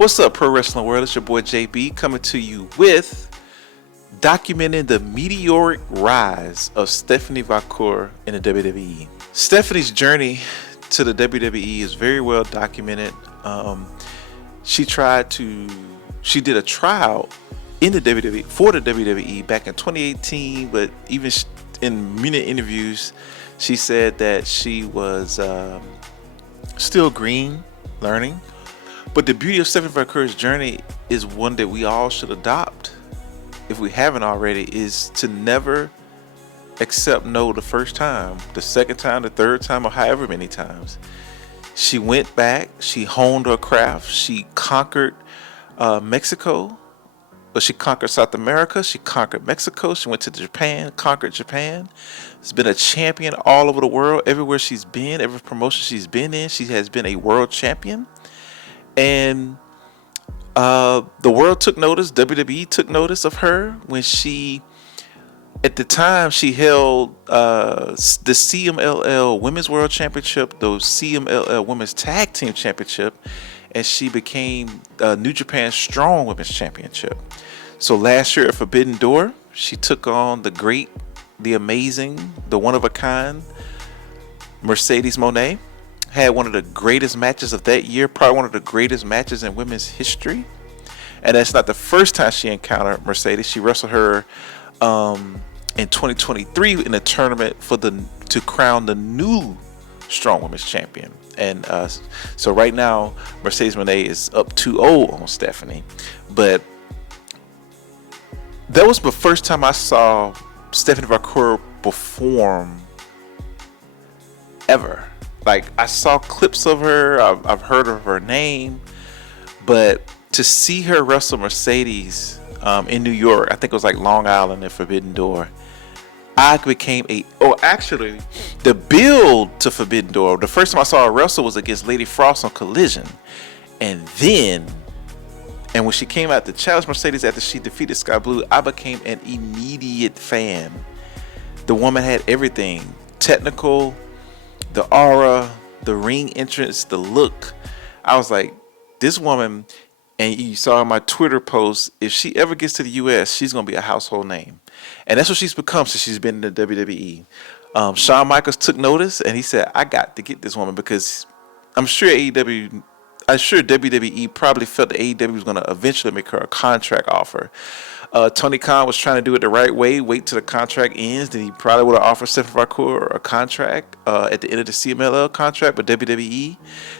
What's up, Pro Wrestling World? It's your boy JB coming to you with documenting the meteoric rise of Stephanie Vaquer in the WWE. Stephanie's journey to the WWE is very well documented. She did a tryout in the WWE for the WWE back in 2018, but even in many interviews, she said that she was still green, learning. But the beauty of Stephanie Vaquer's journey is one that we all should adopt, if we haven't already, is to never accept no the first time, the second time, the third time, or however many times. She went back, she honed her craft, she conquered Mexico, but she conquered South America, she conquered Mexico, she went to Japan, conquered Japan. She's been a champion all over the world, everywhere she's been, every promotion she's been in, she has been a world champion. And the world took notice, WWE took notice of her when she, at the time, she held the CMLL Women's World Championship, the CMLL Women's Tag Team Championship, and she became New Japan Strong Women's Championship. So last year at Forbidden Door, she took on the great, the amazing, the one-of-a-kind Mercedes Moné. Had one of the greatest matches of that year, probably one of the greatest matches in women's history. And that's not the first time she encountered Mercedes. She wrestled her in 2023 in a tournament to crown the new Strong Women's Champion. And so right now, Mercedes Moné is up 2-0 on Stephanie. But that was the first time I saw Stephanie Vaquer perform ever. Like, I saw clips of her, I've heard of her name, but to see her wrestle Mercedes in New York, I think it was like Long Island at Forbidden Door, I became actually, the build to Forbidden Door, the first time I saw her wrestle was against Lady Frost on Collision. And when she came out to challenge Mercedes after she defeated Sky Blue, I became an immediate fan. The woman had everything, technical, the aura, the ring entrance, the look. I was like, this woman, and you saw in my Twitter post, if she ever gets to the US, she's going to be a household name. And that's what she's become since she's been in the WWE. Shawn Michaels took notice, and he said, I got to get this woman, because I'm sure WWE probably felt that AEW was going to eventually make her a contract offer. Tony Khan was trying to do it the right way, wait till the contract ends, then he probably would have offered Stephanie Vaquer a contract at the end of the CMLL contract, but WWE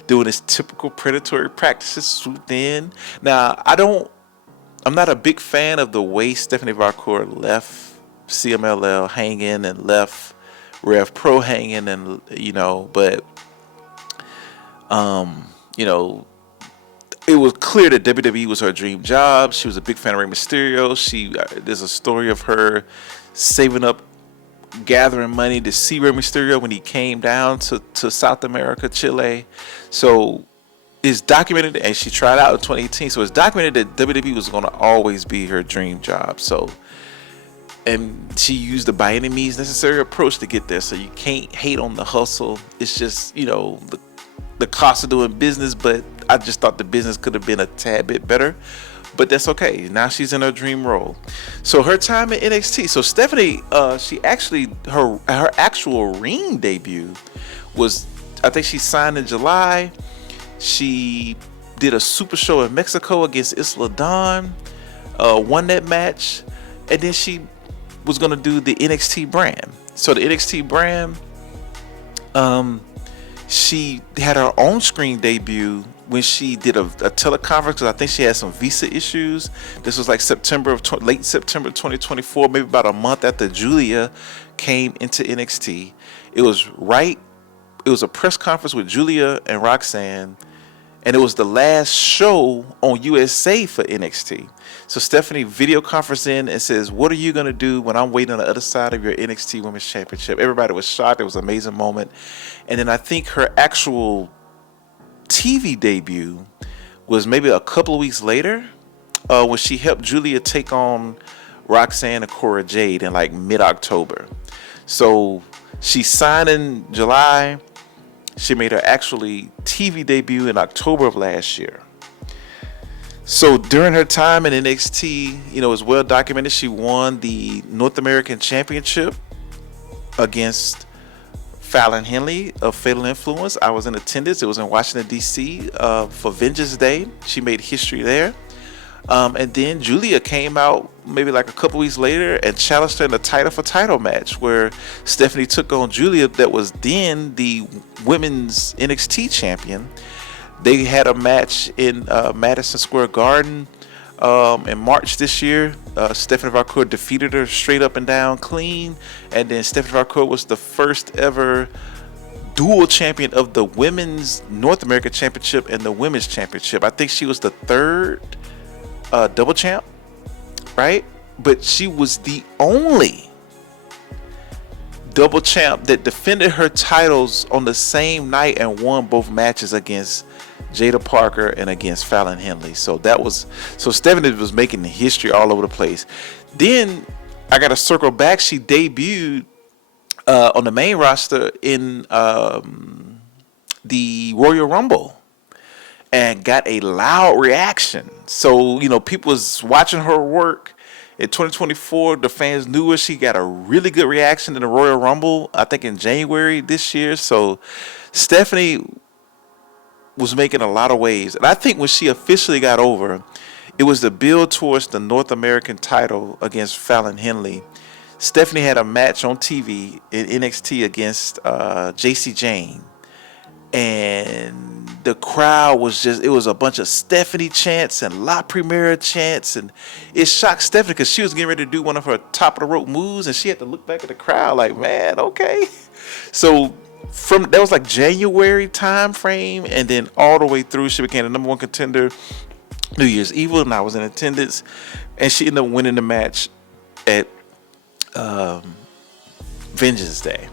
doing its typical predatory practices, swooped in. Now, I'm not a big fan of the way Stephanie Vaquer left CMLL hanging and left Rev Pro hanging, and but it was clear that WWE was her dream job. She was a big fan of Rey Mysterio. There's a story of her saving up, gathering money to see Rey Mysterio when he came down to South America, Chile. So it's documented, and she tried out in 2018. So it's documented that WWE was going to always be her dream job. So, and she used the by any means necessary approach to get there. So you can't hate on the hustle. It's just, the cost of doing business, but I just thought the business could have been a tad bit better, but that's okay. Now she's in her dream role. So her time in NXT. So Stephanie, she actually, her actual ring debut was, I think she signed in July. She did a super show in Mexico against Isla Dawn, won that match, and then she was going to do the NXT brand. So the NXT brand, she had her own screen debut when she did a teleconference, because I think she had some visa issues. This was like late September 2024, maybe about a month after Julia came into NXT. It was a press conference with Julia and Roxanne, and it was the last show on USA for NXT. So Stephanie video conferenced in and says, what are you going to do when I'm waiting on the other side of your NXT Women's Championship? Everybody was shocked. It was an amazing moment. And then I think her actual TV debut was maybe a couple of weeks later, when she helped Julia take on Roxanne and Cora Jade in like mid-October. So she signed in July. She made her actually TV debut in October of last year. So during her time in NXT, it's well documented. She won the North American Championship against Fallon Henley of Fatal Influence. I was in attendance. It was in Washington, D.C. For Vengeance Day. She made history there. And then Julia came out maybe like a couple weeks later and challenged her in a title for title match where Stephanie took on Julia, that was then the women's NXT champion. They had a match in Madison Square Garden in March this year. Stephanie Vaquer defeated her straight up and down clean. And then Stephanie Vaquer was the first ever dual champion of the women's North American Championship and the women's championship. I think she was the third double champ, right? But she was the only double champ that defended her titles on the same night and won both matches against Jada Parker and against Fallon Henley. So Stephanie was making history all over the place. Then I got to circle back. She debuted on the main roster in the Royal Rumble and got a loud reaction. So, people was watching her work. In 2024, the fans knew her. She got a really good reaction in the Royal Rumble, I think in January this year. So Stephanie was making a lot of waves. And I think when she officially got over, it was the build towards the North American title against Fallon Henley. Stephanie had a match on TV in NXT against JC Jane. And the crowd was it was a bunch of Stephanie chants and La Primera chants, and it shocked Stephanie because she was getting ready to do one of her top of the rope moves, and she had to look back at the crowd like, man, okay. So that was like January time frame, and then all the way through, she became the number one contender New Year's Evil, and I was in attendance, and she ended up winning the match at Vengeance Day.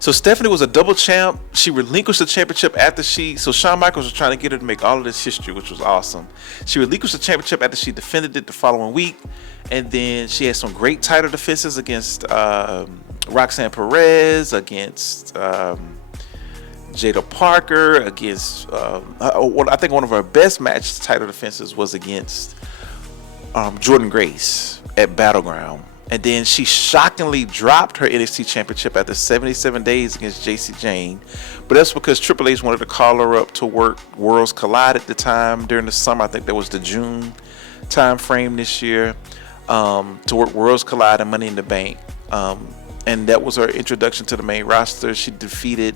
So Stephanie was a double champ. She relinquished the championship after so Shawn Michaels was trying to get her to make all of this history, which was awesome. She relinquished the championship after she defended it the following week. And then she had some great title defenses against Roxanne Perez, against Jada Parker, against, I think one of her best match title defenses was against Jordynne Grace at Battleground. And then she shockingly dropped her NXT championship after 77 days against JC Jane. But that's because Triple H wanted to call her up to work Worlds Collide at the time during the summer. I think that was the June time frame this year, to work Worlds Collide and Money in the Bank. And that was her introduction to the main roster. She defeated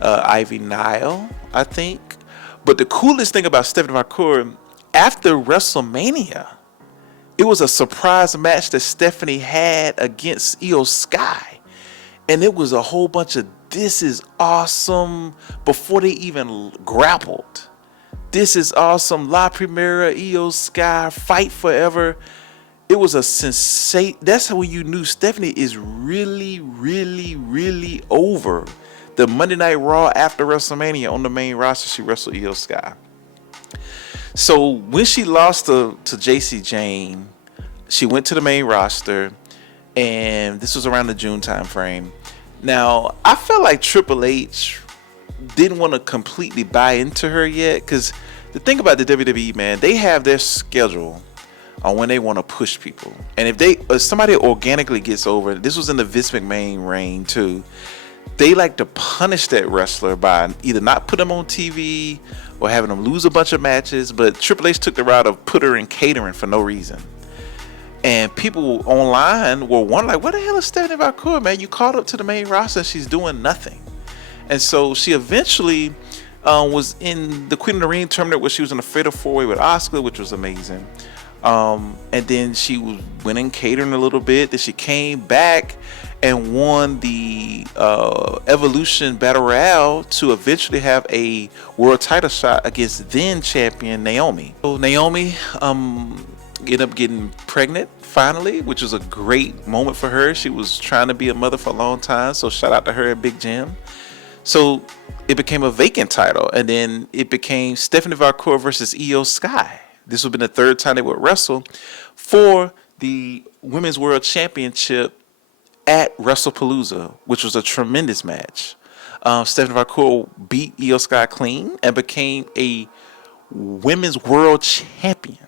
Ivy Nile, I think. But the coolest thing about Stephanie Vaquer, after WrestleMania, it was a surprise match that Stephanie had against Io Sky. And it was a whole bunch of "this is awesome" before they even grappled. "This is awesome, La Primera, Io Sky, fight forever." It was a sensation. That's how you knew Stephanie is really, really, really over. The Monday Night Raw after WrestleMania on the main roster, she wrestled Io Sky. So when she lost to JC Jane, she went to the main roster, and this was around the June time frame. Now, I felt like Triple H didn't want to completely buy into her yet, because the thing about the WWE, man, they have their schedule on when they want to push people. And if somebody organically gets over, this was in the Vince McMahon reign too, they like to punish that wrestler by either not put them on TV or having them lose a bunch of matches. But Triple H took the route of put her in catering for no reason. And people online were wondering, like, what the hell is Stephanie Vaquer, man? You called up to the main roster and she's doing nothing. And so she eventually was in the Queen of the Ring tournament where she was in a fatal 4-way with Asuka, which was amazing. And then she went in catering a little bit. Then she came back and won the Evolution Battle Royale to eventually have a world title shot against then champion Naomi. So Naomi ended up getting pregnant finally, which was a great moment for her. She was trying to be a mother for a long time, so shout out to her at Big Jim. So it became a vacant title, and then it became Stephanie Vaquer versus Io Sky. This would have been the third time they would wrestle for the Women's World Championship at WrestlePalooza, which was a tremendous match. Stephanie Vaquer beat Io Sky clean and became a women's world champion.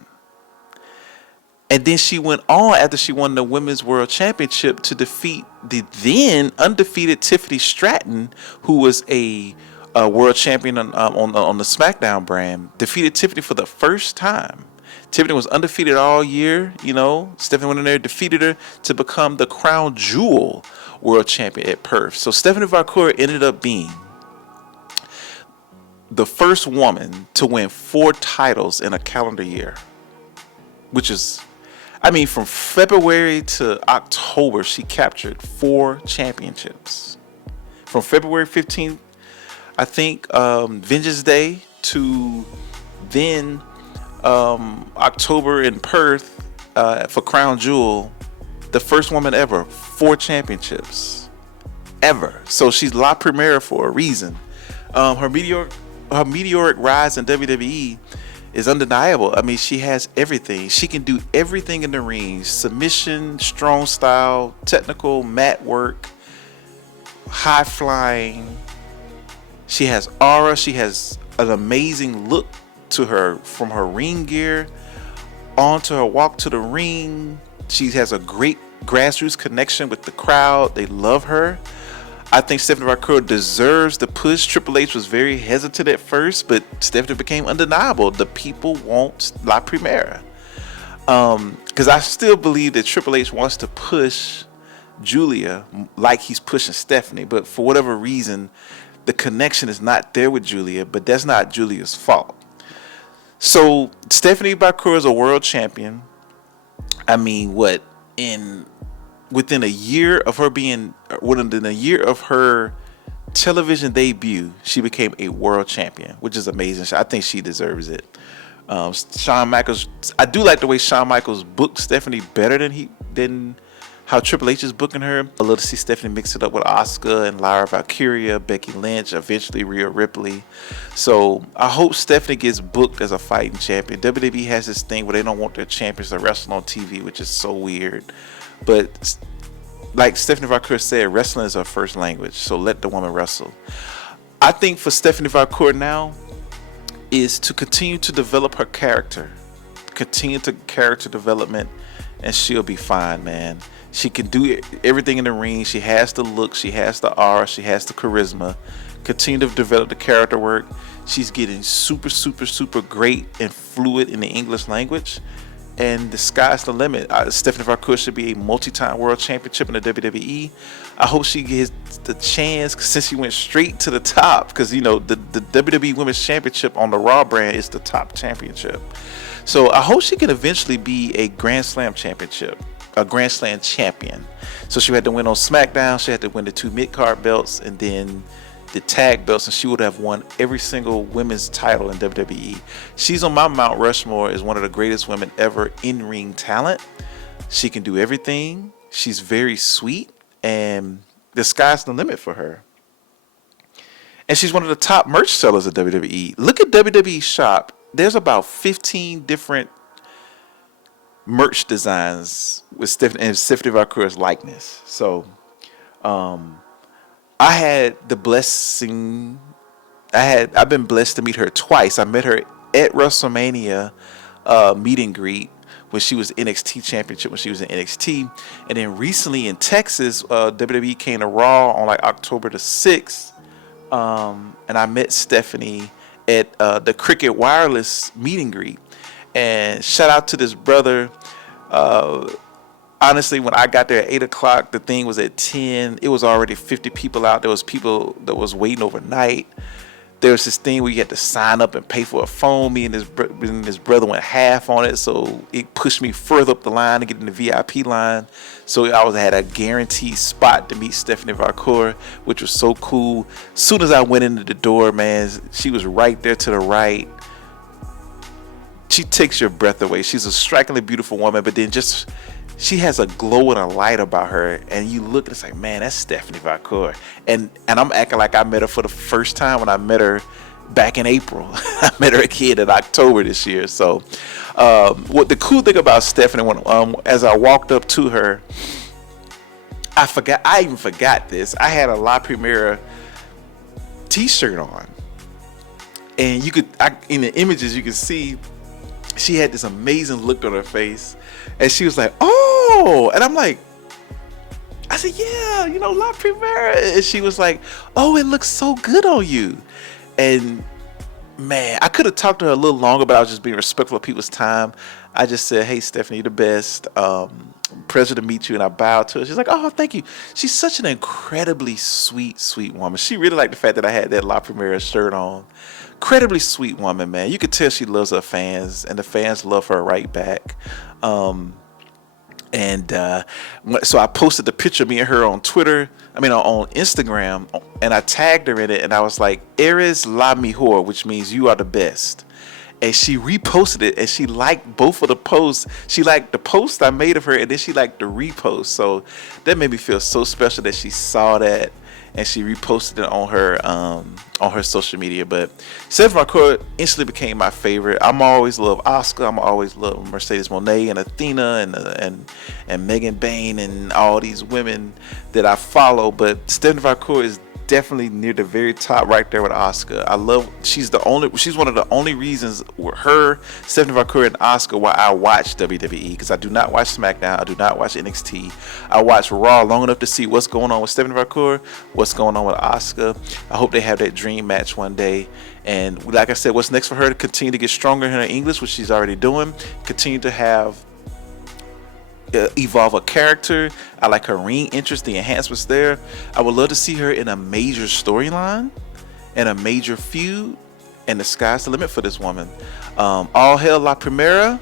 And then she went on after she won the Women's World Championship to defeat the then undefeated Tiffany Stratton, who was a world champion on the SmackDown brand. Defeated Tiffany for the first time. Tiffany was undefeated all year. You know, Stephanie went in there, defeated her to become the Crown Jewel World Champion at Perth. So Stephanie Vaquer ended up being the first woman to win 4 titles in a calendar year, which is, I mean, from February to October, she captured 4 championships. From February 15th, I think, Vengeance Day, to then October in Perth for Crown Jewel, the first woman ever, 4 championships. Ever. So she's La Primera for a reason. Her meteoric rise in WWE is undeniable. I mean, she has everything. She can do everything in the ring. Submission, strong style, technical, mat work, high flying. She has aura. She has an amazing look to her, from her ring gear onto her walk to the ring. She has a great grassroots connection with the crowd. They love her. I think Stephanie Vaquer deserves the push. Triple H was very hesitant at first, but Stephanie became undeniable. The people want La Primera. Because I still believe that Triple H wants to push Julia like he's pushing Stephanie, but for whatever reason, the connection is not there with Julia, but that's not Julia's fault. So Stephanie Vaquer is a world champion. I mean, within a year of her television debut, she became a world champion, which is amazing. I think she deserves it. Shawn Michaels, I do like the way Shawn Michaels booked Stephanie better than how Triple H is booking her. I love to see Stephanie mix it up with Asuka and Lyra Valkyria, Becky Lynch, eventually Rhea Ripley. So I hope Stephanie gets booked as a fighting champion. WWE has this thing where they don't want their champions to wrestle on TV, which is so weird. But like Stephanie Vaquer said, wrestling is her first language, so let the woman wrestle. I think for Stephanie Vaquer now is to continue to develop her character, continue to character development, and she'll be fine, man. She can do everything in the ring. She has the look, she has the aura, she has the charisma. Continue to develop the character work. She's getting super, super, super great and fluid in the English language. And the sky's the limit. Stephanie Vaquer should be a multi-time world championship in the WWE. I hope she gets the chance, since she went straight to the top, because, you know, the WWE Women's Championship on the Raw brand is the top championship. So I hope she can eventually be a Grand Slam championship, a Grand Slam champion. So she had to win on SmackDown. She had to win the 2 mid-card belts and then the tag belts, and she would have won every single women's title in WWE. She's on my Mount Rushmore as one of the greatest women ever in-ring talent. She can do everything. She's very sweet, and the sky's the limit for her. And she's one of the top merch sellers at WWE. Look at WWE shop. There's about 15 different merch designs with Stephanie Vaquer's likeness. So, I've been blessed to meet her twice. I met her at WrestleMania meet and greet when she was NXT championship, when she was in NXT. And then recently in Texas, WWE came to Raw on like October the 6th. And I met Stephanie at the Cricket Wireless meet and greet. And shout out to this brother. Honestly, when I got there at 8 o'clock, the thing was at 10. It was already 50 people out. There was people that was waiting overnight. There was this thing where you had to sign up and pay for a phone. Me and his brother went half on it, so it pushed me further up the line to get in the VIP line. So I had a guaranteed spot to meet Stephanie Vaquer, which was so cool. As soon as I went into the door, man, she was right there to the right. She takes your breath away. She's a strikingly beautiful woman, but then she has a glow and a light about her, and you look and it's like, man, that's Stephanie Vaquer. And I'm acting like I met her for the first time when I met her back in April. I met her again in October this year. So what the cool thing about Stephanie, as I walked up to her, I even forgot this. I had a La Primera t-shirt on. And in the images, you could see she had this amazing look on her face, and she was like, "Oh," and I'm like, I said, "Yeah, La Primera," and she was like, "Oh, it looks so good on you," and man, I could have talked to her a little longer, but I was just being respectful of people's time. I just said, "Hey, Stephanie, you're the best. Pleasure to meet you." And I bowed to her. She's like, "Oh, thank you." She's such an incredibly sweet, sweet woman. She really liked the fact that I had that La Primera shirt on. Incredibly sweet woman, man. You could tell she loves her fans, and the fans love her right back. And so I posted the picture of me and her on Twitter. I mean, on Instagram, and I tagged her in it, and I was like, "Eres la mejor," which means you are the best. And she reposted it, and she liked both of the posts. She liked the post I made of her, and then she liked the repost. So that made me feel so special that she saw that, and she reposted it on her social media. But Stephanie Vaquer instantly became my favorite. I'm always love Oscar. I'm always love Mercedes Moné and Athena and Megan Bain and all these women that I follow. But Stephanie Vaquer is definitely near the very top, right there with Oscar. She's one of the only reasons with her, Stephanie Vaquer, and Oscar why I watch WWE, because I do not watch SmackDown, I do not watch NXT. I watch Raw long enough to see what's going on with Stephanie Vaquer, what's going on with Oscar. I hope they have that dream match one day. And like I said, what's next for her? To continue to get stronger in her English, which she's already doing. Continue to evolve a character. I like her ring interest, the enhancements there. I would love to see her in a major storyline and a major feud, and the sky's the limit for this woman. All hail La Primera.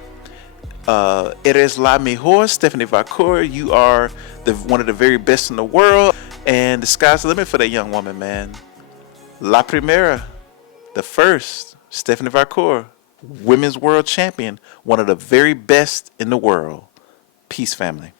Eres la mejor, Stephanie Vaquer. You are one of the very best in the world, and the sky's the limit for that young woman, man. La Primera, the first, Stephanie Vaquer, women's world champion, one of the very best in the world. Peace, family.